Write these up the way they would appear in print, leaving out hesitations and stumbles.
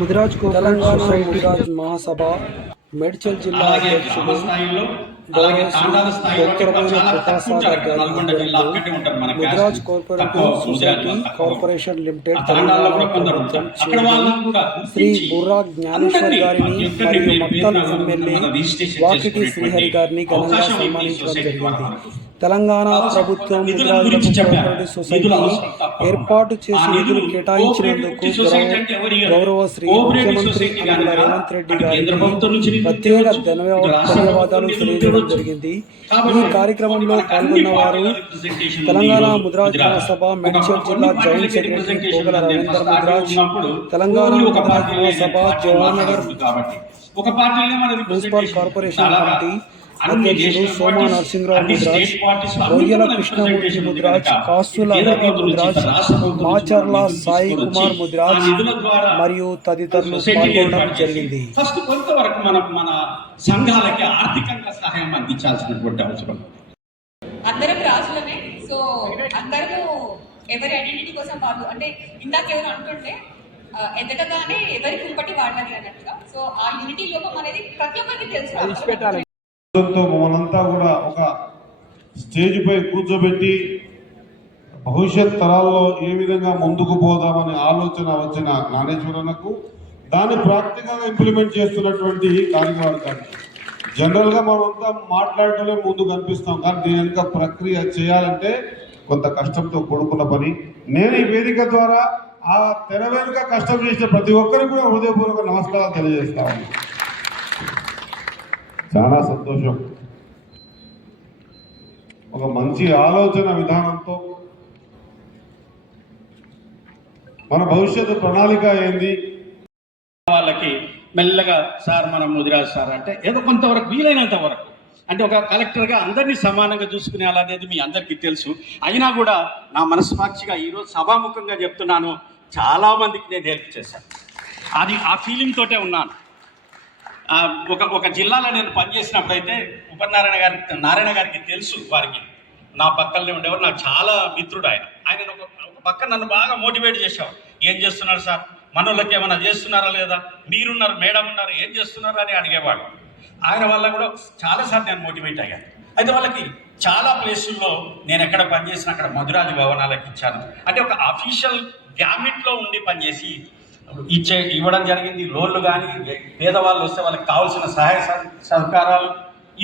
ముదిరాజ్ తెలంగాణ ముదిరాజ్ మహాసభ మేడ్చల్ జిల్లా అధ్యక్షుడు Mudiraj cooperative society corporation limited Telangana ప్రభుత్వం శ్రీ బుర్రా జ్ఞానేశ్వర్ గారిని మరియు మక్తల్ ఎమ్మెల్యే వాకిటి శ్రీహరి గారిని ఘనంగా సన్మానించడం జరిగింది. తెలంగాణ ప్రభుత్వం ముదిరాజ్ కోఆపరేటివ్ సొసైటీని ఏర్పాటు చేసి నిధులు కేటాయించినందుకు గౌరవ శ్రీ ముఖ్యమంత్రి రేవంత్ రెడ్డి గారికి ప్రత్యేక ధన్యవాదాలు తెలియజేయడం జరిగింది. ఈ కార్యక్రమంలో పాల్గొన్న వారు తెలంగాణ ముదిరాజ్ మహాసభ మేడ్చల్ జిల్లా జాయింట్ సెక్రటరీ పోగల రవీంద్ర ముదిరాజ్, తెలంగాణ ముదిరాజ్ మహాసభ జవహర్నగర్ మున్సిపల్ కార్పొరేషన్ కమిటీ అధ్యక్షుడు సోమా నరసింహరావు ముదిరాజ్, రొయ్యల కృష్ణమూర్తి ముదిరాజ్, కాసుల రవి ముదిరాజ్, మాచర్ల సాయి కుమార్ ముదిరాజ్ మరియు తదితరులు పాల్గొనడం జరిగింది. ఫస్ట్ కొంతవరకు మన సంఘాలకి ఆర్థికంగా సహాయం అందించాల్సినటువంటి అవసరం. అందరం రాజులమే. సో అందరూ ఎవరి ఐడెంటిటీ కోసం వాళ్ళు అంటే ఇందాక ఎవరు అంటుంటే ఎదగగానే ఎవరి కుంపటి వాడాలి అన్నట్టుగా. సో ఆ యూనిటీ లోపం అనేది ప్రతి ఒక్కరికి తెలుసు. మనంతా కూడా ఒక స్టేజ్ పై కూర్చోబెట్టి భవిష్యత్ తరాల్లో ఏ విధంగా ముందుకు పోదామనే ఆలోచన వచ్చిన జ్ఞానేశ్వరన్నకు దాన్ని ప్రాక్టికల్గా ఇంప్లిమెంట్ చేస్తున్నటువంటి కార్యవర్గానికి జనరల్గా మనమంతా మాట్లాడటమే ముందు కనిపిస్తాం, కానీ దీని వెనుక ప్రక్రియ చేయాలంటే కొంత కష్టంతో కూడుకున్న పని. నేను ఈ వేదిక ద్వారా ఆ తెర వెనుక కష్టం చేసిన ప్రతి ఒక్కరికి కూడా హృదయపూర్వక నమస్కారాలు తెలియజేస్తాను. చాలా సంతోషం. ఒక మంచి ఆలోచన విధానంతో మన భవిష్యత్తు ప్రణాళిక ఏంది వాళ్ళకి మెల్లగా సార్ మనం ముదిరాజ్ సార్ అంటే ఏదో కొంతవరకు వీలైనంత వరకు అంటే ఒక కలెక్టర్గా అందరినీ సమానంగా చూసుకునేలానేది మీ అందరికీ తెలుసు. అయినా కూడా నా మనస్సాక్షిగా ఈరోజు సభాముఖంగా చెప్తున్నాను, చాలామందికి నేను హెల్ప్ చేశాను. అది ఆ ఫీలింగ్ తోటే ఉన్నాను. ఒక జిల్లాలో నేను పనిచేసినప్పుడైతే నారాయణ గారికి తెలుసు, వారికి నా పక్కనే ఉండేవారు, నాకు చాలా మిత్రుడు ఆయన. ఒక పక్క నన్ను బాగా మోటివేట్ చేసేవారు. ఏం చేస్తున్నారు సార్, మనోళ్ళకి ఏమైనా చేస్తున్నారా లేదా, మీరున్నారు మేడం ఉన్నారు ఏం చేస్తున్నారు అని అడిగేవాడు. ఆయన వల్ల కూడా చాలాసార్లు నేను మోటివేట్ అయ్యాను. అయితే వాళ్ళకి చాలా ప్లేసుల్లో నేను ఎక్కడ పనిచేసినా అక్కడ ముదిరాజ్ భవనాలకు ఇచ్చాను. అంటే ఒక అఫీషియల్ గ్యామిట్లో ఉండి పనిచేసి ఇవ్వడం జరిగింది. లోన్లు కానీ పేదవాళ్ళు వస్తే వాళ్ళకి కావాల్సిన సహాయ సహకారాలు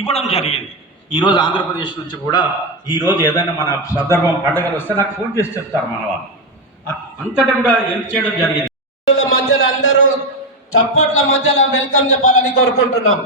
ఇవ్వడం జరిగింది. ఈరోజు ఆంధ్రప్రదేశ్ నుంచి కూడా ఈరోజు ఏదైనా మన సందర్భం పండుగలు వస్తే నాకు ఫోన్ చేసి చెప్తారు మన వాళ్ళు. అంతటా కూడా హెల్ప్ చేయడం జరిగింది. మధ్యలో అందరూ చప్పట్ల మధ్యలో వెల్కమ్ చెప్పాలని కోరుకుంటున్నాం.